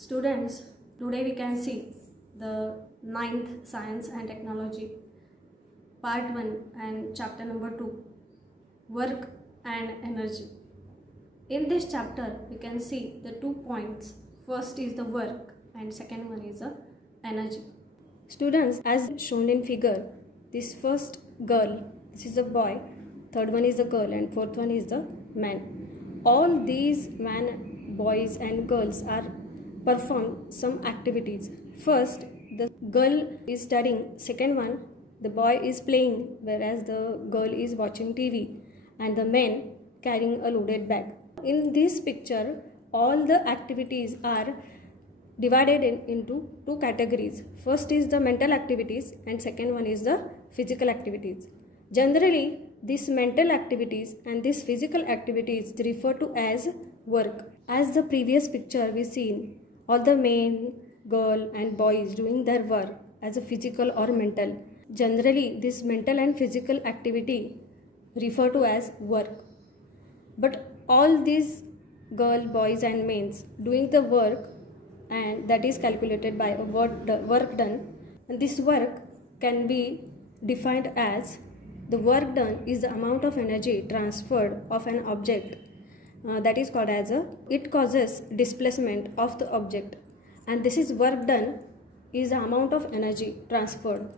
Students, today we can see the 9th Science and Technology Part 1 and Chapter number 2, Work and Energy. In this chapter, we can see the 2 points. First is the work and second one is the energy. Students, as shown in figure, this first girl, this is a boy, third one is a girl and fourth one is the man. All these man, boys and girls are perform some activities. First, the girl is studying, second one, the boy is playing whereas the girl is watching TV, and the man carrying a loaded bag. In this picture, all the activities are divided into 2 categories. First is the mental activities and second one is the physical activities. Generally, these mental activities and these physical activities refer to as work. As the previous picture we seen, all the men, girl and boys doing their work as a physical or mental. Generally, this mental and physical activity refer to as work. But all these girl, boys and men doing the work, and that is calculated by a work done, and this work can be defined as the work done is the amount of energy transferred of an object, that is called as it causes displacement of the object, and this is work done is the amount of energy transferred,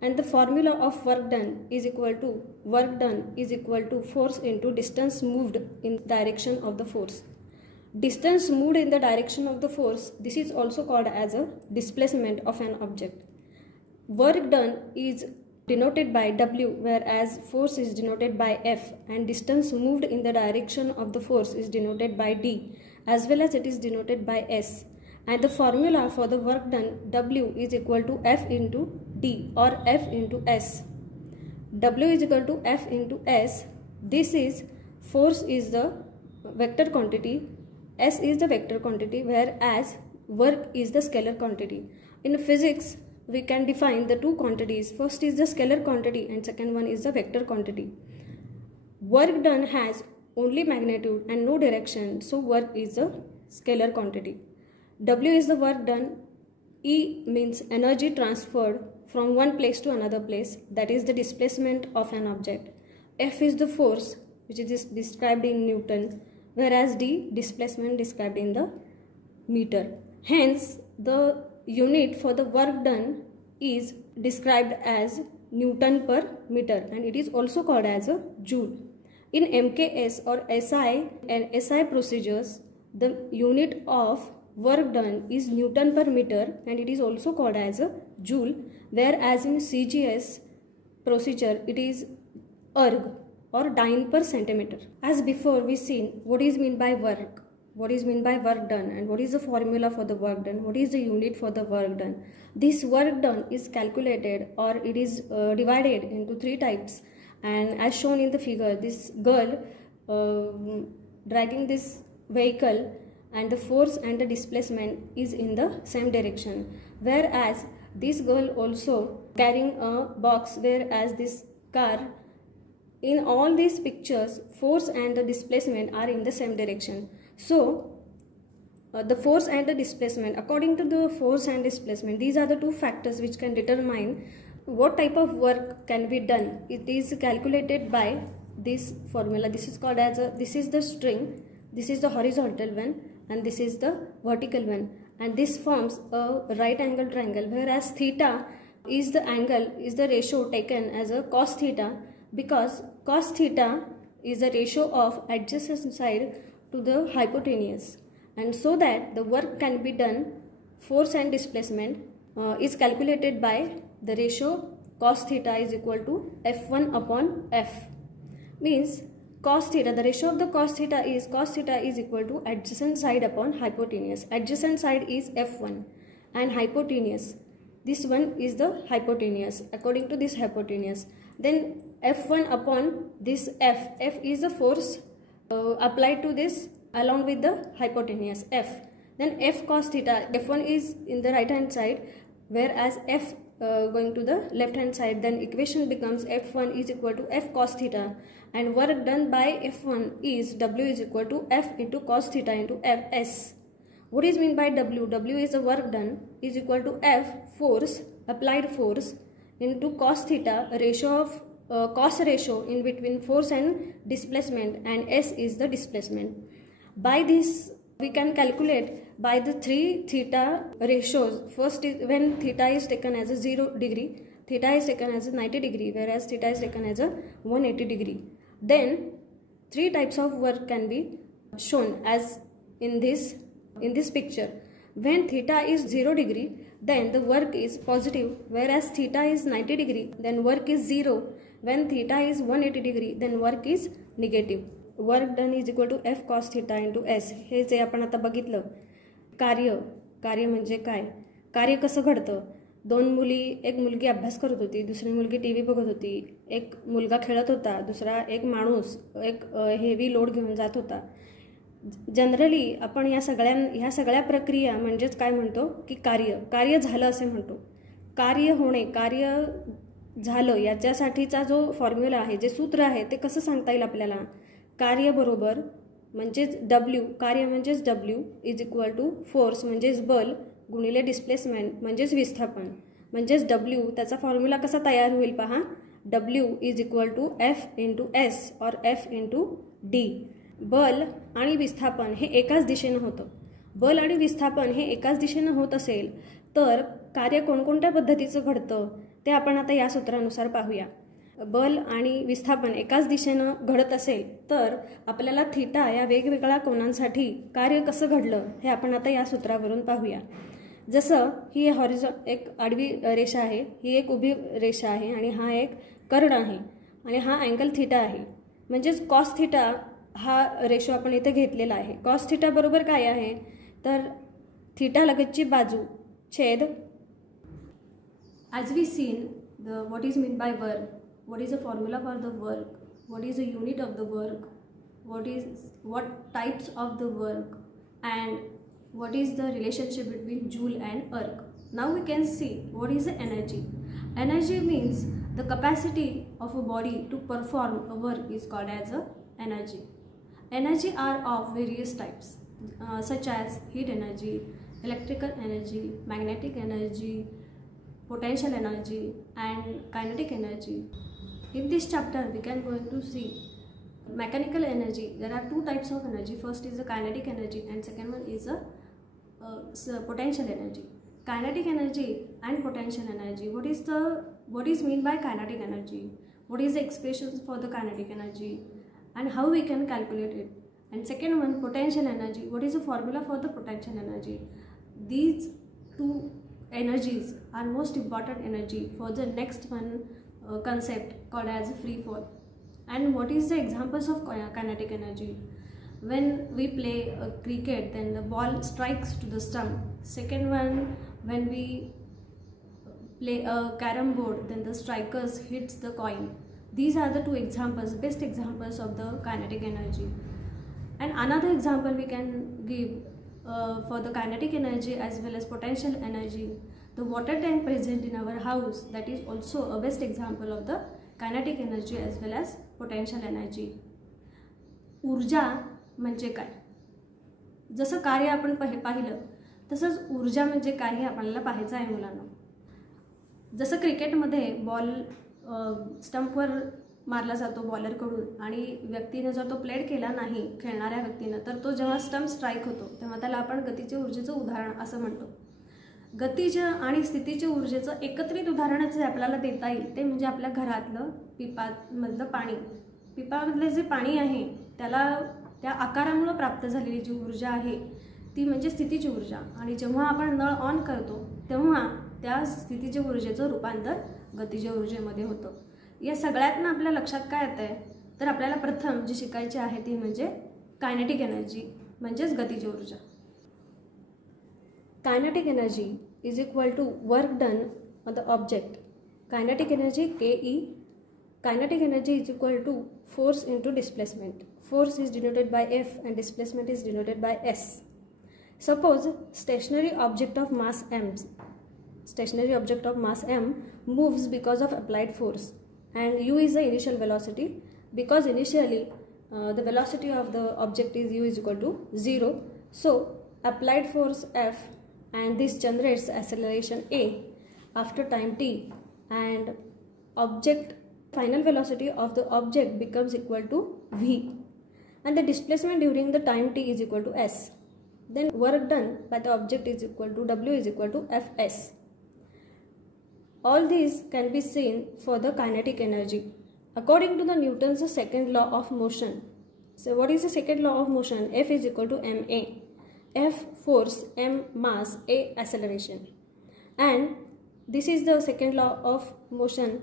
and the formula of work done is equal to force into distance moved in direction of the force. Distance moved in the direction of the force, this is also called as a displacement of an object. Work done is denoted by W, whereas force is denoted by F, and distance moved in the direction of the force is denoted by D, as well as it is denoted by S. And the formula for the work done, W is equal to F into D or F into S. W is equal to F into S. This is force is the vector quantity, S is the vector quantity, whereas work is the scalar quantity. In physics, we can define the 2 quantities. First is the scalar quantity and second one is the vector quantity. Work done has only magnitude and no direction, so work is a scalar quantity. W is the work done. E means energy transferred from one place to another place, that is the displacement of an object. F is the force which is described in Newton, whereas D displacement described in the meter. Hence, the unit for the work done is described as Newton per meter, and it is also called as a joule. In MKS or SI and SI procedures, the unit of work done is Newton per meter and it is also called as a joule, whereas in CGS procedure it is erg or dyne per centimeter. As before we seen what is meant by work, what is meant by work done, and what is the formula for the work done, what is the unit for the work done. This work done is calculated or it is divided into 3 types, and as shown in the figure, this girl dragging this vehicle and the force and the displacement is in the same direction, whereas this girl also carrying a box, whereas this car. In all these pictures, force and the displacement are in the same direction. So, the force and the displacement, according to the force and displacement, these are the 2 factors which can determine what type of work can be done. It is calculated by this formula. This is called as this is the string, this is the horizontal one and this is the vertical one, and this forms a right angle triangle, whereas theta is the angle, is the ratio taken as a cos theta, because cos theta is the ratio of adjacent side to the hypotenuse, and so that the work can be done, force and displacement is calculated by the ratio cos theta is equal to F1 upon F. Means cos theta, the ratio of the cos theta is equal to adjacent side upon hypotenuse. Adjacent side is F1 and hypotenuse, this one is the hypotenuse according to this hypotenuse. Then F1 upon this F is the force applied to this along with the hypotenuse F. Then F cos theta, F1 is in the right hand side whereas F going to the left hand side, then equation becomes F1 is equal to F cos theta, and work done by F1 is W is equal to F into cos theta into Fs. What is mean by W? W is the work done is equal to F, force, applied force, into cos theta, ratio of cos ratio in between force and displacement, and S is the displacement. By this we can calculate by the three theta ratios. First is when theta is taken as a 0 degree, theta is taken as a 90 degree, whereas theta is taken as a 180 degree. Then three types of work can be shown as in this picture. When theta is 0 degree, then the work is positive, whereas theta is 90 degree, then work is 0. When theta is 180 degree, then work is negative. Work done is equal to F cos theta into S. हे जे आपण आता बघितलं, कार्य म्हणजे काय, कार्य कसं घडतं. एक मुलगी अभ्यास करत होती, दुसरी मुलगी टीव्ही बघत होती, एक मुलगा खेळत होता, दुसरा एक माणूस एक हेवी लोड घेऊन जात होता. जनरली आपण ह्या सगळ्या प्रक्रिया म्हणजेच काय म्हणतो की कार्य झालं असे म्हणतो. कार्य होणे, कार्य झालं याच्यासाठीचा जो फॉर्म्युला आहे, जे सूत्र आहे ते कसं सांगता येईल आपल्याला. कार्य बरोबर म्हणजेच W, कार्य म्हणजेच W is equal to force म्हणजेच बल गुणिले डिस्प्लेसमेंट म्हणजेच विस्थापन म्हणजेच W. त्याचा फॉर्म्युला कसा तयार होईल पहा. W is equal to F into S और F इंटू D. बल आणि विस्थापन हे एकाच दिशेनं होतं. बल आणि विस्थापन हे एकाच दिशेनं होत असेल तर कार्य कोणकोणत्या पद्धतीचं घडतं ते आपण आता या सूत्रानुसार पाहूया. बल आणि विस्थापन एकाच दिशेनं घडत असेल तर आपल्याला थीटा या वेगवेगळ्या कोनांसाठी कार्य कसं घडलं हे आपण आता या सूत्रावरून पाहूया. जसं ही एक आडवी रेषा आहे, ही एक उभी रेषा आहे आणि हा एक कर्ण आहे आणि हा अँगल थीटा आहे. म्हणजेच कॉस थीटा हा रेशो आपण इथे घेतलेला आहे. कॉस थीटा बरोबर काय आहे तर थीटा लगतची बाजू छेद. As we seen what is meant by work, what is the formula for the work, what is the unit of the work, what types of the work, and what is the relationship between joule and erg. Now we can see what is the energy. Energy means the capacity of a body to perform a work is called as a energy. Energy are of various types such as heat energy, electrical energy, magnetic energy, potential energy and kinetic energy. In this chapter we can going to see mechanical energy. There are two types of energy. First is the kinetic energy and second one is a potential energy. Kinetic energy and potential energy. What is mean by kinetic energy? What is the expressions for the kinetic energy and how we can calculate it? And second one, potential energy. What is the formula for the potential energy? These two energies are most important energy for the next one concept called as free fall. And what is the examples of kinetic energy? When we play cricket, then the ball strikes to the stump. Second one, when we play a carom board, then the strikers hits the coin. These are the two examples, best examples of the kinetic energy. And another example we can give for the kinetic energy as well as potential energy, the water tank present in our house, that is also a best example of the kinetic energy as well as potential energy. ऊर्जा म्हणजे काय, जसं कार्य आपण पाहिलं तसंच ऊर्जा म्हणजे काय हे आपल्याला पाहायचं आहे मुलांना. जसं क्रिकेटमध्ये बॉल स्टंपवर मारला जातो बॉलरकडून आणि व्यक्तीने जर तो प्लेड केला नाही खेळणाऱ्या व्यक्तीनं तर तो जेव्हा स्टंप स्ट्राईक होतो तेव्हा त्याला आपण गतीच्या ऊर्जेचं उदाहरण असं म्हणतो. गतीच्या आणि स्थितीच्या ऊर्जेचं एकत्रित उदाहरण जे आपल्याला देता येईल ते म्हणजे आपल्या घरातलं पिपामधलं पाणी. पिपामधलं जे पाणी आहे त्याला त्या आकारामुळे प्राप्त झालेली जी ऊर्जा आहे ती म्हणजे स्थितीची ऊर्जा. आणि जेव्हा आपण नळ ऑन करतो तेव्हा त्या स्थितीच्या ऊर्जेचं रूपांतर गतीच्या ऊर्जेमध्ये होतं. या सगळ्यातनं आपल्या लक्षात काय येतं आहे तर आपल्याला प्रथम जी शिकायची आहे ती म्हणजे कायनेटिक एनर्जी म्हणजेच गतीची ऊर्जा. Kinetic energy is equal to work done on the object. Kinetic energy KE. Kinetic energy is equal to force into displacement. Force is denoted by F and displacement is denoted by S. Suppose stationary object of mass M moves because of applied force and U is the initial velocity. Because initially the velocity of the object is U is equal to 0. So applied force F, and this generates acceleration A after time t, and final velocity of the object becomes equal to v, and the displacement during the time t is equal to s. Then work done by the object is equal to W is equal to Fs. All these can be seen for the kinetic energy. According to the Newton's second law of motion. So what is the second law of motion? F is equal to ma. F force, m mass, a acceleration. And this is the second law of motion.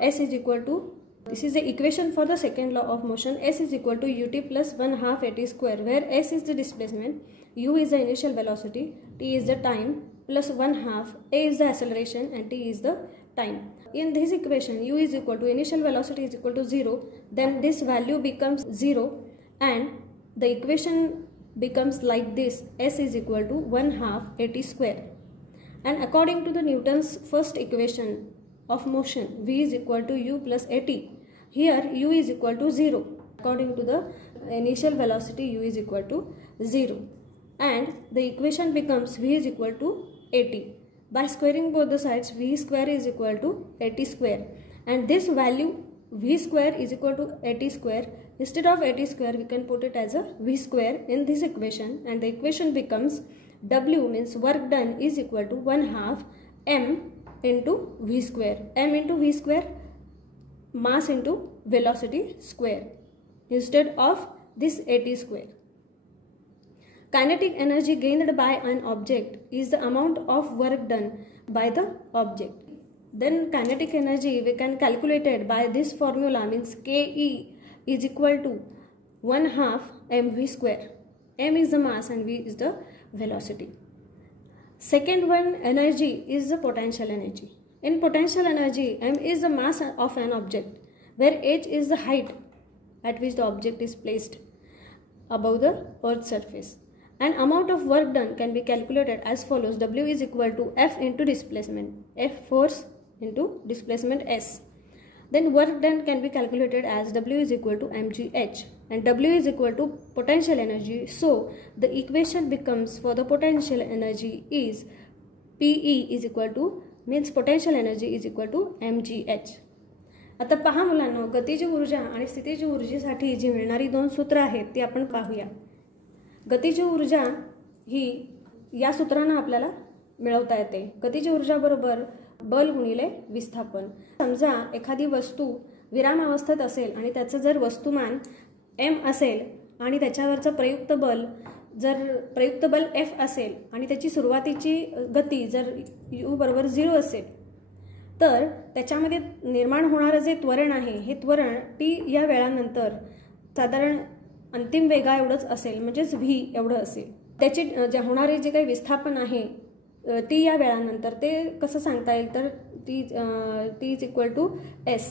S is equal to, this is the equation for the second law of motion. S is equal to ut plus 1/2 at square, where s is the displacement, u is the initial velocity, t is the time, plus 1/2, a is the acceleration, and t is the time. In this equation, u is equal to initial velocity is equal to 0, then this value becomes 0, and the equation becomes like this: s is equal to 1/2 at square. And according to the Newton's first equation of motion, v is equal to u plus at. Here u is equal to 0. According to the initial velocity, u is equal to 0, and the equation becomes v is equal to at. By squaring both the sides, v square is equal to at square, and this value v square is equal to at square. Instead of at square, we can put it as a v square in this equation, and the equation becomes W means work done is equal to 1/2 m into v square. M into v square, mass into velocity square, instead of this at square. Kinetic energy gained by an object is the amount of work done by the object. Then kinetic energy we can calculate it by this formula, means Ke is equal to 1/2 mv square. M is the mass and v is the velocity. Second one, energy, is the potential energy. In potential energy, m is the mass of an object, where h is the height at which the object is placed above the earth's surface. An amount of work done can be calculated as follows: W is equal to F into displacement, F force into displacement S. Then work done can be calculated as W is equal to mgh, and W is equal to potential energy. So the equation becomes for the potential energy is PE is equal to, means potential energy is equal to mgh. आता पहा मुलांनो, गतीची ऊर्जा आणि स्थितीची ऊर्जेसाठी जी मिळणारी दोन सूत्र आहेत ती आपण पाहूया. गतीची ऊर्जा ही या सूत्रांना आपल्याला मिळवता येते. गतीची ऊर्जा बरोबर बल गुणिले विस्थापन. समजा एखादी वस्तू विरामावस्थेत असेल आणि त्याचं जर वस्तुमान m असेल आणि त्याच्यावरचं प्रयुक्त बल F असेल आणि त्याची सुरुवातीची गती जर u बरोबर 0 असेल, तर त्याच्यामध्ये निर्माण होणारे जे त्वरण आहे हे त्वरण t या वेळानंतर साधारण अंतिम वेगा एवढंच असेल, म्हणजेच v एवढं असेल. त्याचे जे होणारे जे काही विस्थापन आहे t या वेळानंतर ते कसं सांगता येईल, तर t is equal to s.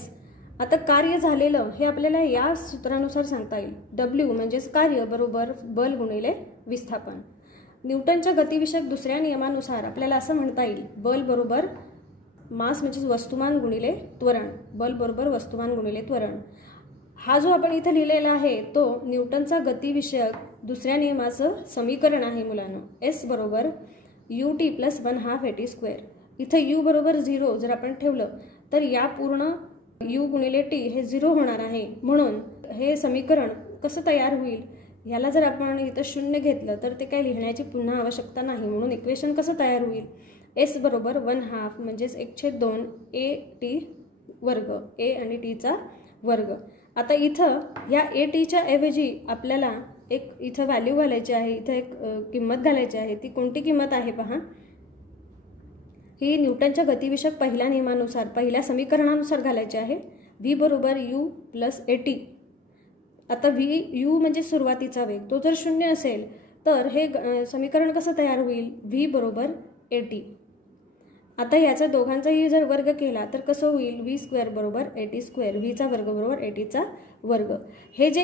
आता कार्य झालेलं हे आपल्याला या सूत्रानुसार सांगता येईल. W म्हणजेच कार्य बरोबर बल गुणिले विस्थापन. न्यूटनच्या गतिविषयक दुसऱ्या नियमानुसार आपल्याला असं म्हणता येईल: बल बरोबर मास म्हणजेच वस्तुमान गुणिले त्वरण. बल बरोबर वस्तुमान गुणिले त्वरण. हा जो आपण इथे लिहिलेला आहे तो न्यूटनचा गतिविषयक दुसऱ्या नियमाचं समीकरण आहे मुलांनो. S बरोबर ut प्लस 1/2 at स्क्वेअर. इथे u बरोबर 0 जर आपण ठेवलं तर या पूर्ण u गुणिले t हे 0 होणार आहे. म्हणून हे समीकरण कसं तयार होईल, ह्याला जर आपण इथं 0 घेतलं तर ते काही लिहिण्याची पुन्हा आवश्यकता नाही. म्हणून इक्वेशन कसं तयार होईल, S बरोबर 1/2 म्हणजेच 1/2 at वर्ग, a आणि t चा वर्ग. आता इथं या at च्या ऐवजी आपल्याला एक इथं व्हॅल्यू घालायची आहे, इथं एक किंमत घालायची आहे. ती कोणती किंमत आहे पहा. ही न्यूटनच्या गतिविषयक पहिल्या नियमानुसार पहिल्या समीकरणानुसार घालायची आहे. v बरोबर u प्लस at. आता u म्हणजे सुरुवातीचा वेग, तो जर 0 असेल तर हे समीकरण कसं तयार होईल, v बरोबर at. आता याचा दोघांचाही जर वर्ग केला तर कसं होईल, v स्क्वेअर बरोबर at स्क्वेअर, v चा वर्ग बरोबर at चा वर्ग. हे जे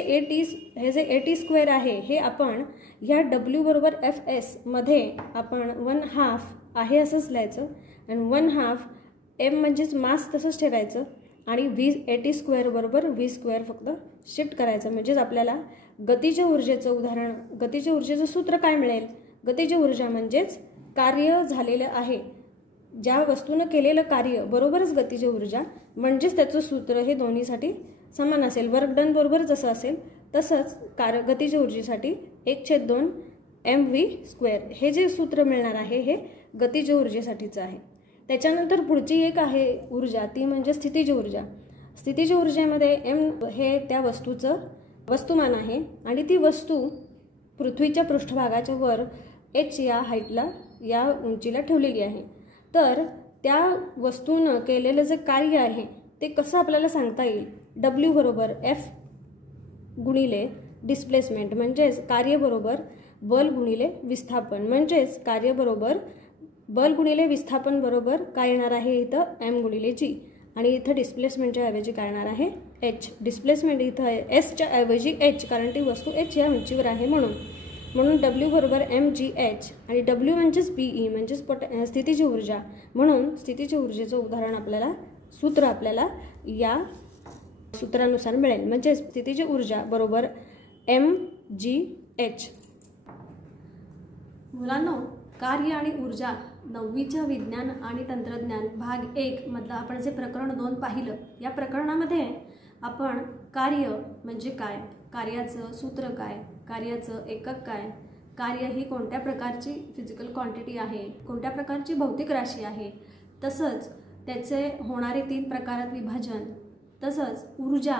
at स्क्वेअर आहे हे आपण या w बरोबर fs मध्ये आपण 1/2 आहे असंच लिहायचं, आणि 1/2 m म्हणजेच मास तसंच ठेवायचं, आणि v at स्क्वेअर बरोबर v स्क्वेअर फक्त शिफ्ट करायचं. म्हणजेच आपल्याला गतीच्या ऊर्जेचं सूत्र काय मिळेल, गतिज ऊर्जा म्हणजेच कार्य झालेलं आहे, ज्या वस्तूनं केलेलं कार्य बरोबरच गतिज ऊर्जा, म्हणजेच त्याचं सूत्र हे दोन्हीसाठी समान असेल. वर्क डन बरोबर जसं असेल तसंच गतिज ऊर्जेसाठी 1/2 mv², हे जे सूत्र मिळणार आहे हे गतिज ऊर्जेसाठीचं आहे. त्याच्यानंतर पुढची एक आहे ऊर्जा, ती म्हणजे स्थितिज ऊर्जा. स्थितिज ऊर्जेमध्ये m हे त्या वस्तूचं वस्तुमान आहे आणि ती वस्तू पृथ्वीच्या पृष्ठभागाच्या वर h या हाईटला, या उंचीला ठेवलेली आहे. तर त्या वस्तूनं केलेलं जे कार्य आहे ते कसं आपल्याला सांगता येईल? W बरोबर F गुणिले डिस्प्लेसमेंट, म्हणजेच कार्य बरोबर बल गुणिले विस्थापन, म्हणजेच कार्य बरोबर बल गुणिले विस्थापन बरोबर काय येणार आहे इथं m गुणिले g, आणि इथं डिस्प्लेसमेंटच्या ऐवजी काय येणार आहे h. डिस्प्लेसमेंट इथं आहे s च्या ऐवजी h, कारण ती वस्तू h या उंचीवर आहे म्हणून W बरोबर mgh, आणि W म्हणजेच Pe म्हणजेच स्थितिज ऊर्जा. म्हणून स्थितिज ऊर्जेचं उदाहरण आपल्याला सूत्र आपल्याला या सूत्रानुसार मिळेल, म्हणजे स्थितिज ऊर्जा बरोबर mgh. मुलांनो, कार्य आणि ऊर्जा 9वीच्या विज्ञान आणि तंत्रज्ञान भाग 1 मधलं आपण जे प्रकरण 2 पाहिलं, या प्रकरणामध्ये आपण कार्य म्हणजे काय, कार्याचं सूत्र काय, कार्याचं एकक काय, कार्य ही कोणत्या प्रकारची फिजिकल क्वांटिटी आहे, कोणत्या प्रकारची भौतिक राशी आहे, तसंच त्याचे होणारे 3 प्रकारात विभाजन, तसंच ऊर्जा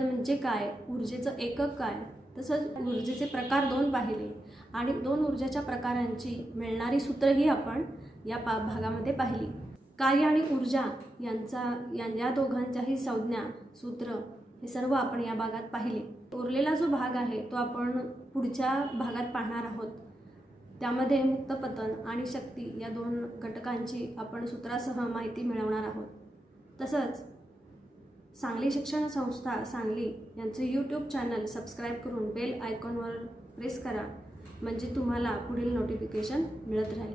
म्हणजे काय, ऊर्जेचं एकक काय, तसंच ऊर्जेचे प्रकार 2 पाहिले आणि 2 ऊर्जेच्या प्रकारांची मिळणारी सूत्रही आपण या भागामध्ये पाहिली. कार्य आणि ऊर्जा या दोघांच्याही संज्ञा, सूत्र हे सर्व आपण या भागात पाहिले. उरलेला जो भाग आहे तो आपण पुढच्या भागात पाहणार आहोत. त्यामध्ये मुक्त पतन आणि शक्ती या 2 घटकांची आपण सूत्रासह माहिती मिळवणार आहोत. तसंच सांगली शिक्षण संस्था सांगली यांचे YouTube चॅनल सबस्क्राईब करून बेल आयकॉनवर प्रेस करा, म्हणजे तुम्हाला पुढील नोटिफिकेशन मिळत राहील.